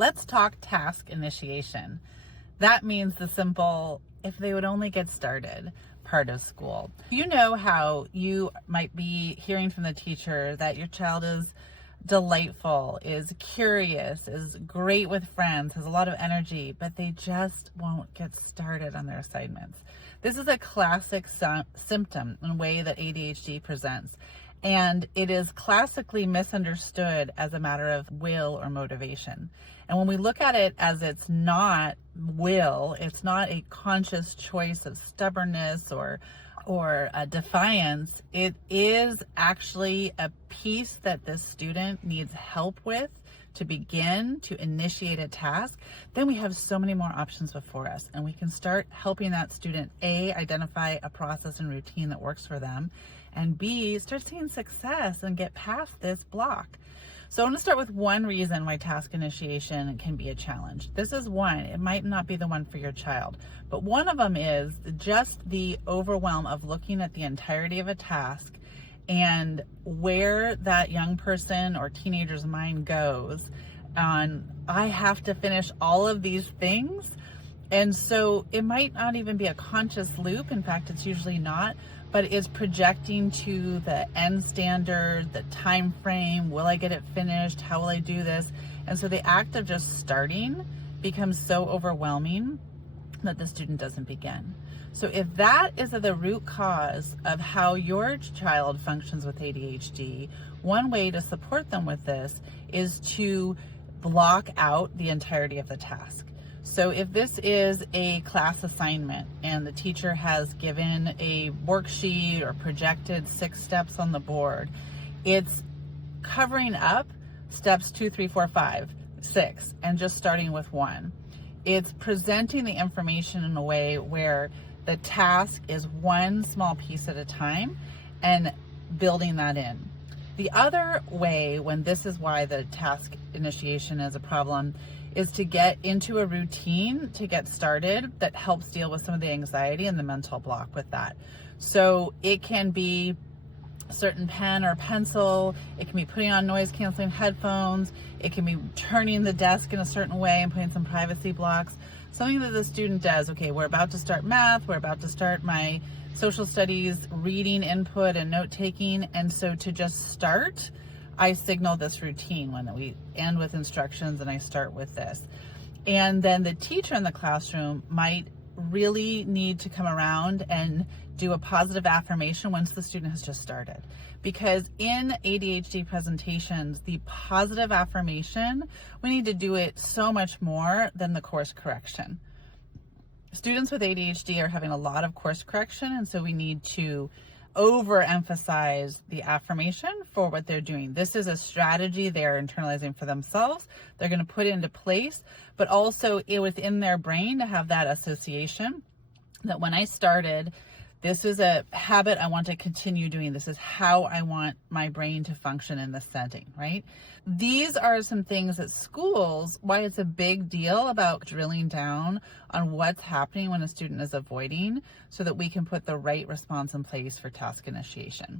Let's talk task initiation. That means the simple, if they would only get started part of school. You know how you might be hearing from the teacher that your child is delightful, is curious, is great with friends, has a lot of energy, but they just won't get started on their assignments. This is a classic symptom and way that ADHD presents. And it is classically misunderstood as a matter of will or motivation. And when we look at it as it's not will, it's not a conscious choice of stubbornness or a defiance, it is actually a piece that this student needs help with to begin to initiate a task. Then we have so many more options before us, and we can start helping that student A, identify a process and routine that works for them, and B, start seeing success and get past this block. So I want to start with one reason why task initiation can be a challenge. This is one. It might not be the one for your child, but one of them is just the overwhelm of looking at the entirety of a task and where that young person or teenager's mind goes on, I have to finish all of these things. And so it might not even be a conscious loop. In fact, it's usually not, but it's projecting to the end standard, the time frame. Will I get it finished? How will I do this? And so the act of just starting becomes so overwhelming that the student doesn't begin. So if that is the root cause of how your child functions with ADHD, one way to support them with this is to block out the entirety of the task. So if this is a class assignment and the teacher has given a worksheet or projected 6 steps on the board, it's covering up steps 2, 3, 4, 5, 6, and just starting with 1. It's presenting the information in a way where the task is one small piece at a time and building that in. The other way, when this is why the task initiation is a problem, is to get into a routine to get started that helps deal with some of the anxiety and the mental block with that. So it can be a certain pen or pencil, it can be putting on noise canceling headphones, it can be turning the desk in a certain way and putting some privacy blocks. Something that the student does, okay, we're about to start math, we're about to start my social studies reading input and note taking, and so to just start, I signal this routine when we end with instructions and I start with this. And then the teacher in the classroom might really need to come around and do a positive affirmation once the student has just started. Because in ADHD presentations, the positive affirmation, we need to do it so much more than the course correction. Students with ADHD are having a lot of course correction, and so we need to overemphasize the affirmation for what they're doing. This is a strategy they're internalizing for themselves. They're going to put it into place, but also within their brain to have that association that when I started, this is a habit I want to continue doing. This is how I want my brain to function in this setting, right? These are some things at schools, why it's a big deal about drilling down on what's happening when a student is avoiding so that we can put the right response in place for task initiation.